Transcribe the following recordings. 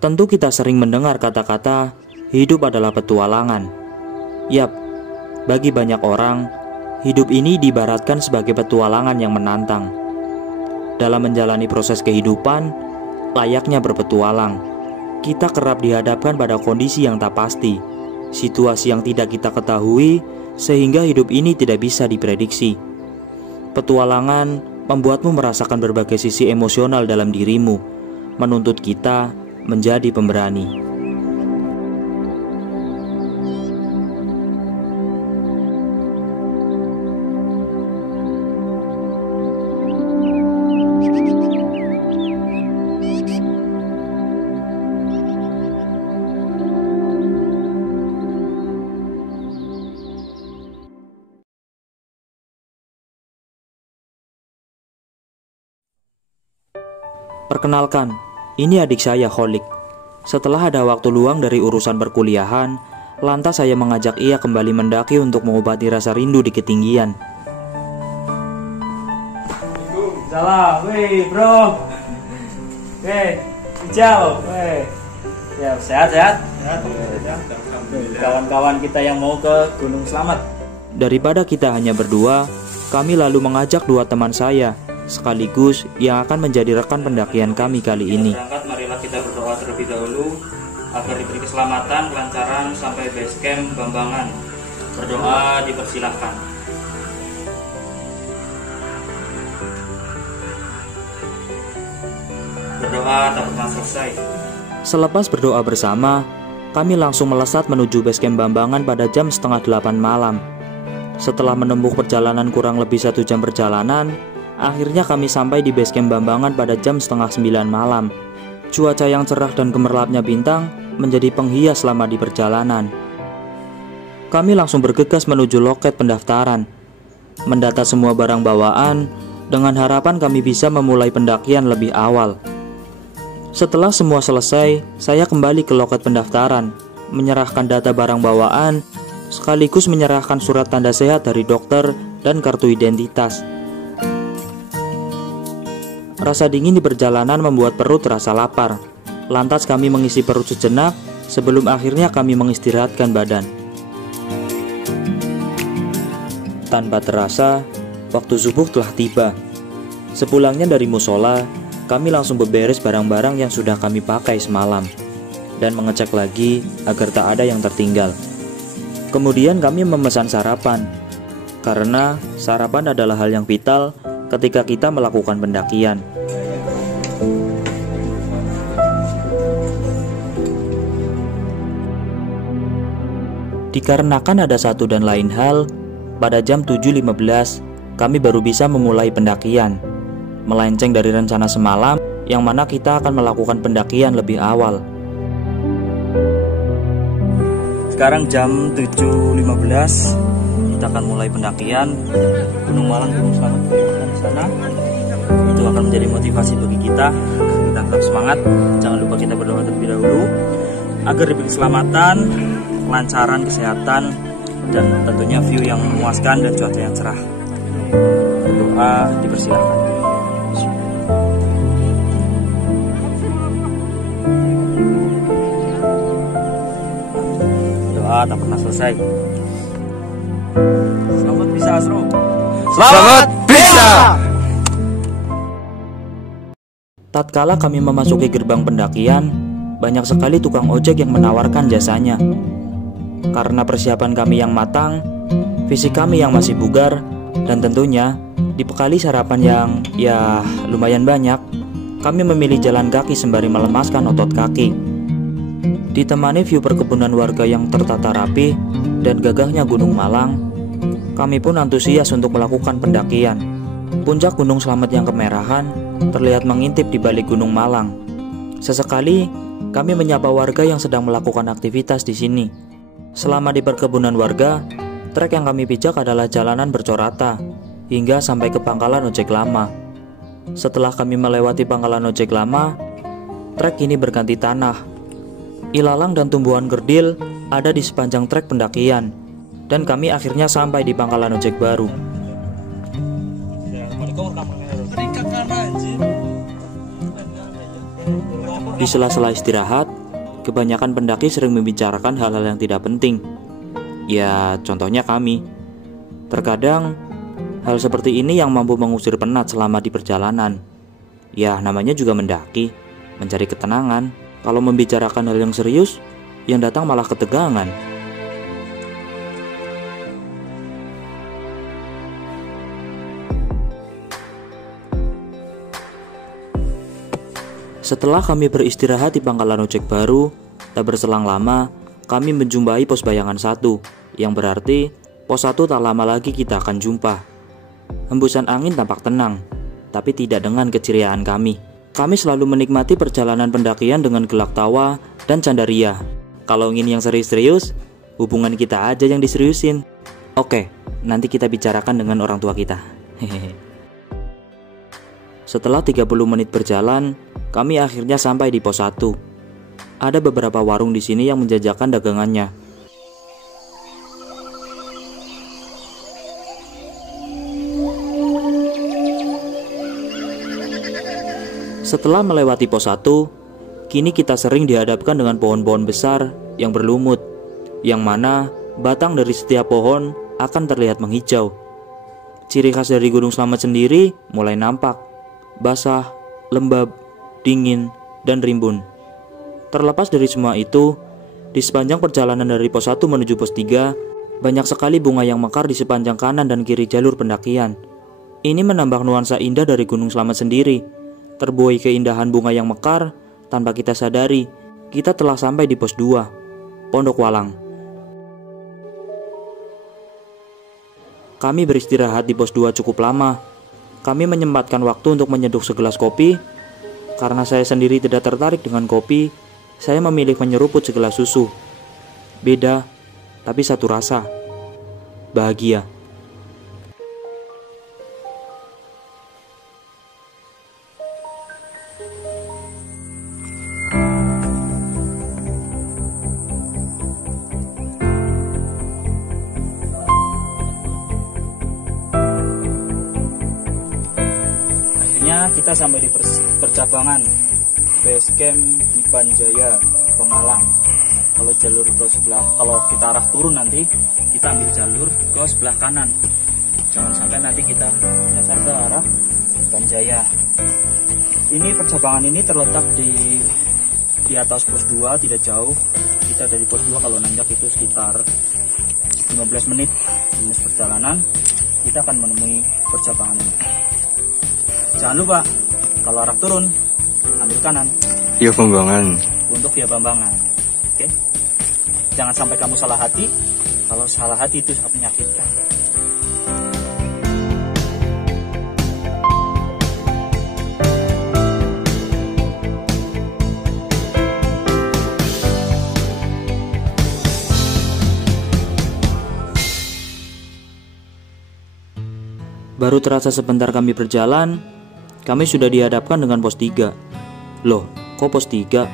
Tentu kita sering mendengar kata-kata hidup adalah petualangan. Yap, bagi banyak orang, hidup ini diibaratkan sebagai petualangan yang menantang. Dalam menjalani proses kehidupan, layaknya berpetualang, kita kerap dihadapkan pada kondisi yang tak pasti, situasi yang tidak kita ketahui, sehingga hidup ini tidak bisa diprediksi. Petualangan membuatmu merasakan berbagai sisi emosional dalam dirimu, menuntut kita menjadi pemberani. Perkenalkan, ini adik saya Kholik. Setelah ada waktu luang dari urusan perkuliahan, lantas saya mengajak ia kembali mendaki untuk mengobati rasa rindu di ketinggian. Salam, weh bro. Weh, hijau, weh. Ya, sehat-sehat? Sehat. Kawan-kawan kita yang mau ke Gunung Slamet. Daripada kita hanya berdua, kami lalu mengajak dua teman saya, sekaligus yang akan menjadi rekan pendakian kami kali ini. Berangkat, marilah kita berdoa terlebih dahulu agar diberi keselamatan, kelancaran sampai base camp Bambangan. Berdoa dipersilahkan. Berdoa tak pernah selesai. Selepas berdoa bersama, kami langsung melesat menuju base camp Bambangan pada jam 7:30 malam. Setelah menempuh perjalanan kurang lebih 1 jam perjalanan, akhirnya kami sampai di base camp Bambangan pada jam 8:30 malam. Cuaca yang cerah dan gemerlapnya bintang menjadi penghias selama di perjalanan. Kami langsung bergegas menuju loket pendaftaran, mendata semua barang bawaan dengan harapan kami bisa memulai pendakian lebih awal. Setelah semua selesai, saya kembali ke loket pendaftaran, menyerahkan data barang bawaan, sekaligus menyerahkan surat tanda sehat dari dokter dan kartu identitas. Rasa dingin di perjalanan membuat perut terasa lapar. Lantas kami mengisi perut sejenak sebelum akhirnya kami mengistirahatkan badan. Tanpa terasa, waktu subuh telah tiba. Sepulangnya dari musola, kami langsung beberes barang-barang yang sudah kami pakai semalam dan mengecek lagi agar tak ada yang tertinggal. Kemudian kami memesan sarapan, karena sarapan adalah hal yang vital ketika kita melakukan pendakian. Dikarenakan ada satu dan lain hal, pada jam 7:15 kami baru bisa memulai pendakian, melenceng dari rencana semalam yang mana kita akan melakukan pendakian lebih awal. Sekarang jam 7:15, kita akan mulai pendakian Gunung Malang, Gunung Slamet di sana. Itu akan menjadi motivasi bagi kita tetap semangat. Jangan lupa kita berdoa terlebih dahulu agar diberi keselamatan, kelancaran, kesehatan, dan tentunya view yang memuaskan dan cuaca yang cerah. Berdoa dipersilakan. Doa tak pernah selesai. Selamat bisa, Asro. Selamat bisa. Tatkala kami memasuki gerbang pendakian, banyak sekali tukang ojek yang menawarkan jasanya. Karena persiapan kami yang matang, fisik kami yang masih bugar, dan tentunya dibekali sarapan yang lumayan banyak, kami memilih jalan kaki sembari melemaskan otot kaki. Ditemani view perkebunan warga yang tertata rapi dan gagahnya Gunung Malang, kami pun antusias untuk melakukan pendakian. Puncak Gunung Slamet yang kemerahan terlihat mengintip di balik Gunung Malang. Sesekali kami menyapa warga yang sedang melakukan aktivitas di sini. Selama di perkebunan warga, trek yang kami pijak adalah jalanan bercorata hingga sampai ke pangkalan ojek lama. Setelah kami melewati pangkalan ojek lama, trek ini berganti tanah. Ilalang dan tumbuhan kerdil ada di sepanjang trek pendakian, dan kami akhirnya sampai di pangkalan ojek baru. Di sela-sela istirahat, kebanyakan pendaki sering membicarakan hal-hal yang tidak penting. Ya, contohnya kami. Terkadang, hal seperti ini yang mampu mengusir penat selama di perjalanan. Ya, namanya juga mendaki, mencari ketenangan. Kalau membicarakan hal yang serius, yang datang malah ketegangan. Setelah kami beristirahat di pangkalan ojek baru, tak berselang lama, kami menjumpai pos bayangan 1, yang berarti pos 1 tak lama lagi kita akan jumpa. Hembusan angin tampak tenang, tapi tidak dengan keceriaan kami. Kami selalu menikmati perjalanan pendakian dengan gelak tawa dan canda ria. Kalau ingin yang serius-serius, hubungan kita aja yang diseriusin. Oke, nanti kita bicarakan dengan orang tua kita. Setelah 30 menit berjalan, kami akhirnya sampai di pos 1. Ada beberapa warung di sini yang menjajakan dagangannya. Setelah melewati pos 1, kini kita sering dihadapkan dengan pohon-pohon besar yang berlumut, yang mana batang dari setiap pohon akan terlihat menghijau. Ciri khas dari Gunung Slamet sendiri mulai nampak, basah, lembab, dingin, dan rimbun. Terlepas dari semua itu, di sepanjang perjalanan dari pos 1 menuju pos 3, banyak sekali bunga yang mekar di sepanjang kanan dan kiri jalur pendakian. Ini menambah nuansa indah dari Gunung Slamet sendiri. Terbuai keindahan bunga yang mekar, tanpa kita sadari, kita telah sampai di pos 2, Pondok Walang. Kami beristirahat di pos 2 cukup lama. Kami menyempatkan waktu untuk menyeduh segelas kopi. Karena saya sendiri tidak tertarik dengan kopi, saya memilih menyeruput segelas susu. Beda, tapi satu rasa. Bahagia. Kita sampai di percabangan base camp di Panjaya, Pemalang. Kalau jalur ke sebelah, kalau kita arah turun nanti kita ambil jalur ke sebelah kanan. Jangan sampai nanti kita nyasar ke arah Panjaya. Ini percabangan ini terletak di atas pos 2, tidak jauh. Kita dari pos 2 kalau nanjak itu sekitar 15 menit perjalanan, kita akan menemui percabangan ini. Jangan lupa, kalau arah turun, ambil kanan. Ya Bambangan. Untuk ya Bambangan. Oke? Jangan sampai kamu salah hati. Kalau salah hati itu sangat menyakitkan. Baru terasa sebentar kami berjalan, kami sudah dihadapkan dengan pos 3. Loh, kok pos 3?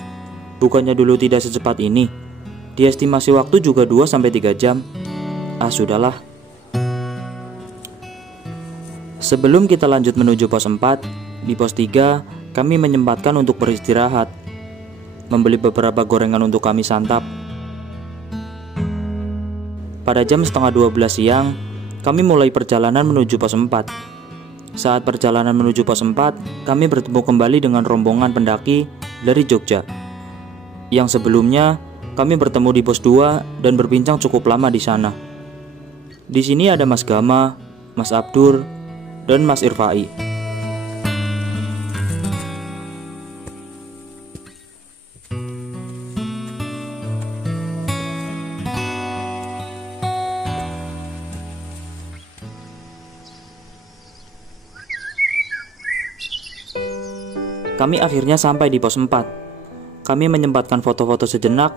Bukannya dulu tidak secepat ini? Diestimasi waktu juga 2-3 jam. Ah, sudahlah. Sebelum kita lanjut menuju pos 4, di pos 3, kami menyempatkan untuk beristirahat. Membeli beberapa gorengan untuk kami santap. Pada jam setengah 12 siang, kami mulai perjalanan menuju pos 4. Saat perjalanan menuju pos 4, kami bertemu kembali dengan rombongan pendaki dari Jogja. Yang sebelumnya, kami bertemu di pos 2 dan berbincang cukup lama di sana. Di sini ada Mas Gama, Mas Abdur, dan Mas Irfai. Kami akhirnya sampai di pos 4. Kami menyempatkan foto-foto sejenak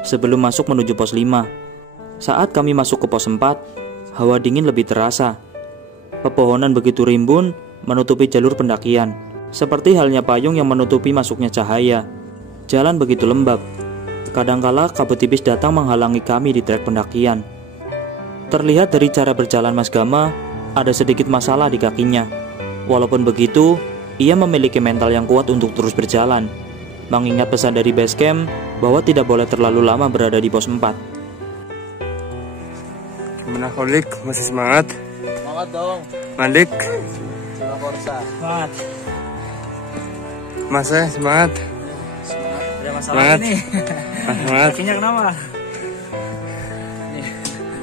sebelum masuk menuju pos 5. Saat kami masuk ke pos 4, hawa dingin lebih terasa. Pepohonan begitu rimbun menutupi jalur pendakian, seperti halnya payung yang menutupi masuknya cahaya. Jalan begitu lembab. Kadangkala kabut tipis datang menghalangi kami di trek pendakian. Terlihat dari cara berjalan Mas Gama, ada sedikit masalah di kakinya. Walaupun begitu, ia memiliki mental yang kuat untuk terus berjalan. mengingat pesan dari base camp bahwa tidak boleh terlalu lama berada di pos 4. Gimana Holik? Masih semangat? Semangat dong. Malik? Jangan korsa. Semangat. Mas semangat? Ada masalah Semangat. ini. Semangat. Kakinya kenapa?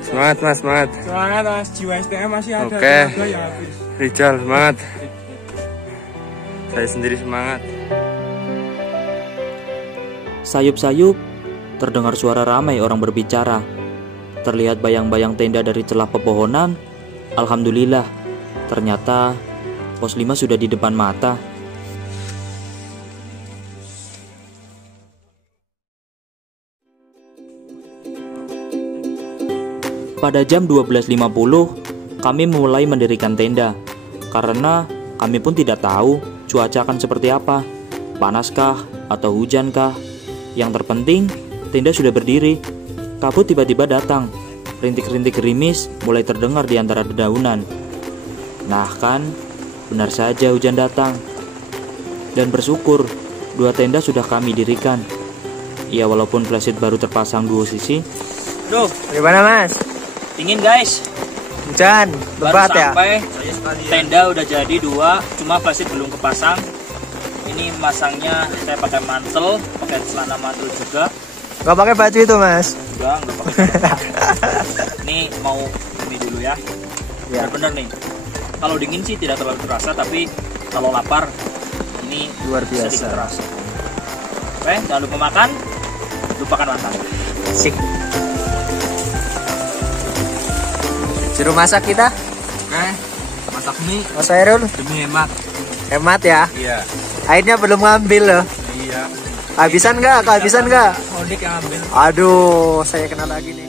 Semangat mas, semangat. Semangat mas, jiwa STM masih ada. Oke. Tenaga ya habis. Rijal, semangat. Saya sendiri semangat. Sayup-sayup, terdengar suara ramai orang berbicara. Terlihat bayang-bayang tenda dari celah pepohonan. Alhamdulillah, ternyata pos 5 sudah di depan mata. Pada jam 12.50, kami mulai mendirikan tenda. Karena kami pun tidak tahu cuaca akan seperti apa. Panaskah atau hujankah? Yang terpenting, tenda sudah berdiri. Kabut tiba-tiba datang. Rintik-rintik gerimis mulai terdengar di antara dedaunan. Nah kan, benar saja hujan datang. Dan bersyukur, 2 tenda sudah kami dirikan. Ya walaupun flashlight baru terpasang 2 sisi. Duh, Gimana mas? dingin guys. Hujan, Baru lebat ya? sampai tenda udah jadi 2, cuma flashlight belum kepasang. Ini masangnya saya pakai mantel, pakai celana mantel juga. Gak pakai baju itu mas? Enggak pakai celana. Ini mau ini dulu ya. Ya. Bener nih. Kalau dingin sih tidak terlalu terasa, tapi kalau lapar ini Luar biasa. sedikit terasa. Oke, jangan lupa makan, lupakan makan. Sik. Suruh masak kita? Masak mie Mas Hairul? demi hemat. Hemat ya? Iya. Airnya belum ngambil loh. Iya. Kehabisan nggak? Kehabisan nggak? Odik yang ambil. Aduh, saya kena lagi nih.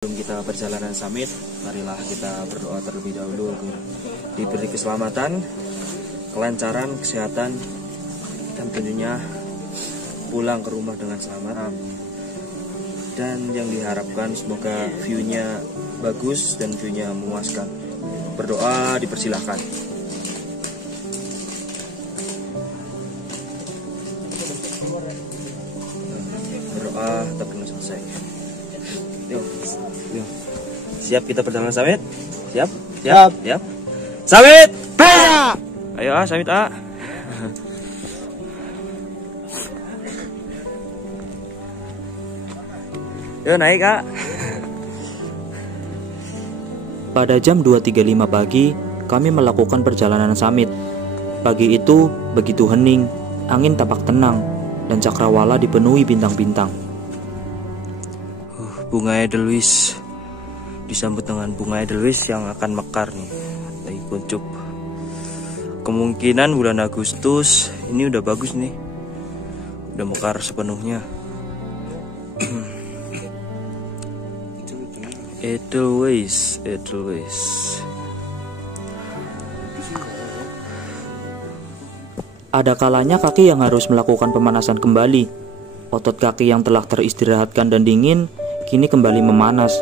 Sebelum kita perjalanan summit, marilah kita berdoa terlebih dahulu agar diberi keselamatan, kelancaran, kesehatan, dan tentunya pulang ke rumah dengan selamat. Dan yang diharapkan semoga view-nya bagus dan view-nya memuaskan. Berdoa dipersilahkan. Berdoa tak pernah selesai. Yuk. Siap kita perjalanan summit? Siap? Siap? Siap? Summit! Ayo summit A. Yuk naik A. Pada jam 2.35 pagi, kami melakukan perjalanan summit. Pagi itu begitu hening, angin tampak tenang, dan cakrawala dipenuhi bintang-bintang. Bunga Edelweiss disambut dengan bunga Edelweiss yang akan mekar nih, lagi kuncup. Kemungkinan bulan Agustus ini udah bagus nih, udah mekar sepenuhnya. Edelweiss. Ada kalanya kaki yang harus melakukan pemanasan kembali. Otot kaki yang telah teristirahatkan dan dingin kini kembali memanas.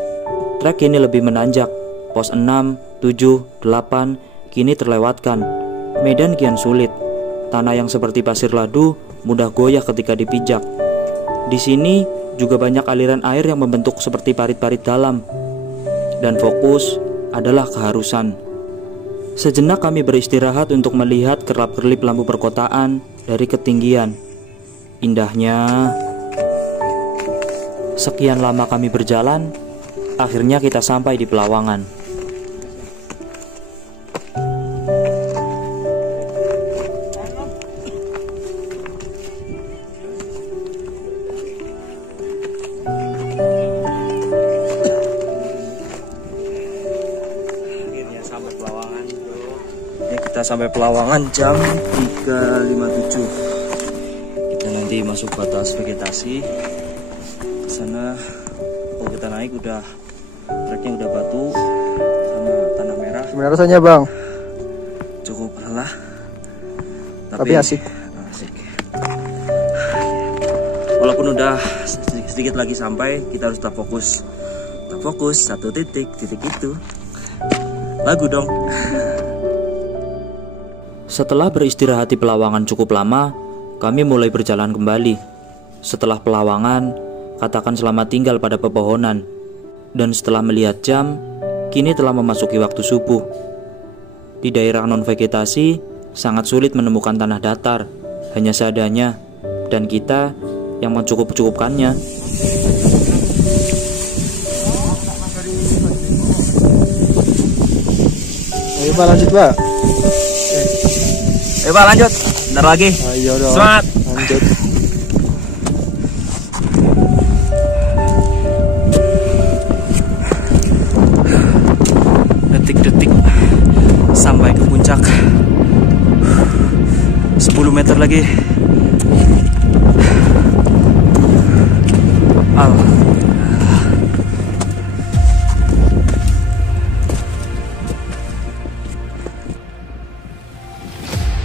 Trek kini lebih menanjak. Pos 6, 7, 8 kini terlewatkan. Medan kian sulit. Tanah yang seperti pasir ladu mudah goyah ketika dipijak. Di sini juga banyak aliran air yang membentuk seperti parit-parit dalam. dan fokus adalah keharusan. Sejenak kami beristirahat untuk melihat kerlap-kerlip lampu perkotaan dari ketinggian. Indahnya. Sekian lama kami berjalan, akhirnya kita sampai di Pelawangan. Kita sampai Pelawangan jam 3.57. Kita nanti masuk batas vegetasi. Ke sana kalau kita naik udah treknya udah batu sama tanah merah. Gimana rasanya bang? Cukup lelah. Tapi asik. Asik. Walaupun udah sedikit lagi sampai, kita harus tetap fokus. Tetap fokus satu titik itu. Lagu dong. Setelah beristirahat di Pelawangan cukup lama, kami mulai berjalan kembali. Setelah Pelawangan, katakan selamat tinggal pada pepohonan. Dan setelah melihat jam, kini telah memasuki waktu subuh. Di daerah non-vegetasi, sangat sulit menemukan tanah datar, hanya seadanya, dan kita yang mencukup-cukupkannya. Ayo pak lanjut pak. Ayo Pak lanjut, bentar lagi. Ayo dong. Semangat. Lanjut. Detik-detik sampai ke puncak. 10 meter lagi.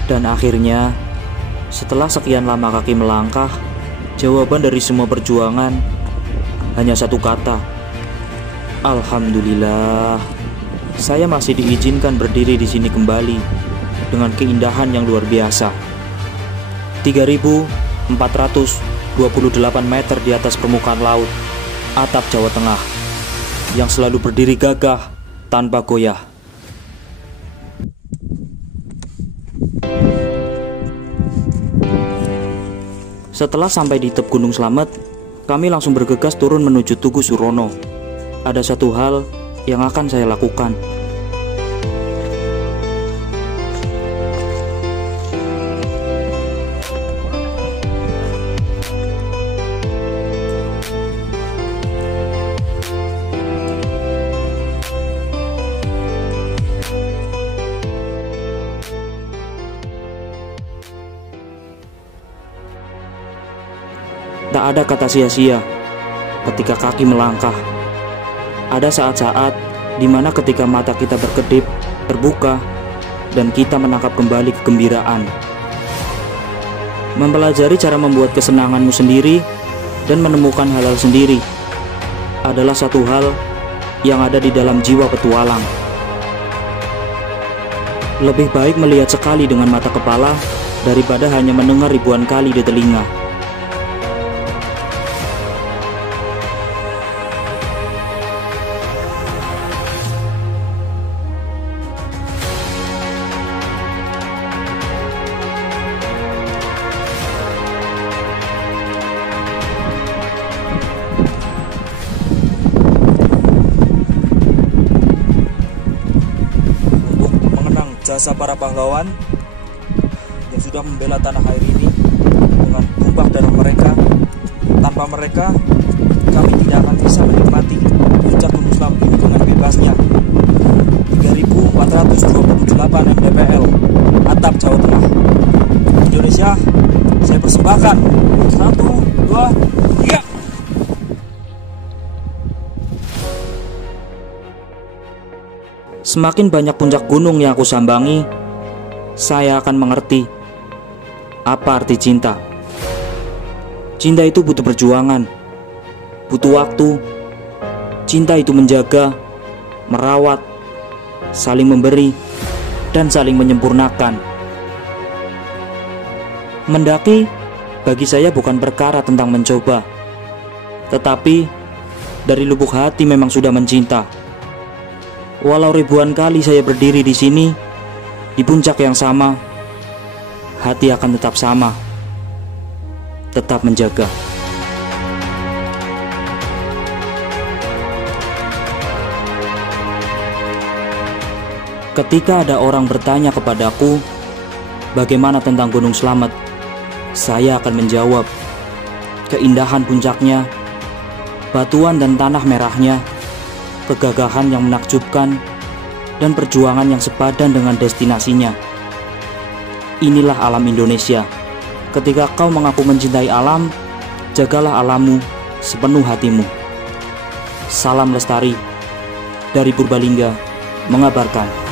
Dan akhirnya, setelah sekian lama kaki melangkah, jawaban dari semua perjuangan hanya satu kata. Alhamdulillah, saya masih diizinkan berdiri di sini kembali dengan keindahan yang luar biasa. 3.428 meter di atas permukaan laut, atap Jawa Tengah, yang selalu berdiri gagah tanpa goyah. Setelah sampai di Tep Gunung Slamet, kami langsung bergegas turun menuju Tugu Surono. Ada satu hal yang akan saya lakukan. Tak ada kata sia-sia ketika kaki melangkah. Ada saat-saat di mana ketika mata kita berkedip, terbuka, dan kita menangkap kembali kegembiraan. Mempelajari cara membuat kesenanganmu sendiri dan menemukan halal sendiri adalah satu hal yang ada di dalam jiwa petualang. Lebih baik melihat sekali dengan mata kepala daripada hanya mendengar ribuan kali di telinga. Jasa para pahlawan yang sudah membela tanah air ini dengan tumpah darah mereka. Tanpa mereka, kami tidak akan bisa menikmati puncak Gunung Slamet ini dengan bebasnya. 3.428 mdpl, atap Jawa Tengah. Indonesia, saya persembahkan. 1, 2, 3. Semakin banyak puncak gunung yang aku sambangi, saya akan mengerti apa arti cinta. Cinta itu butuh perjuangan, butuh waktu. Cinta itu menjaga, merawat, saling memberi, dan saling menyempurnakan. Mendaki bagi saya bukan perkara tentang mencoba, tetapi dari lubuk hati memang sudah mencinta. Walau ribuan kali saya berdiri di sini, di puncak yang sama, hati akan tetap sama, tetap menjaga. Ketika ada orang bertanya kepadaku, bagaimana tentang Gunung Slamet, saya akan menjawab, keindahan puncaknya, batuan dan tanah merahnya, kegagahan yang menakjubkan, dan perjuangan yang sepadan dengan destinasinya. Inilah alam Indonesia. Ketika kau mengaku mencintai alam, jagalah alammu sepenuh hatimu. Salam Lestari dari Purbalingga mengabarkan.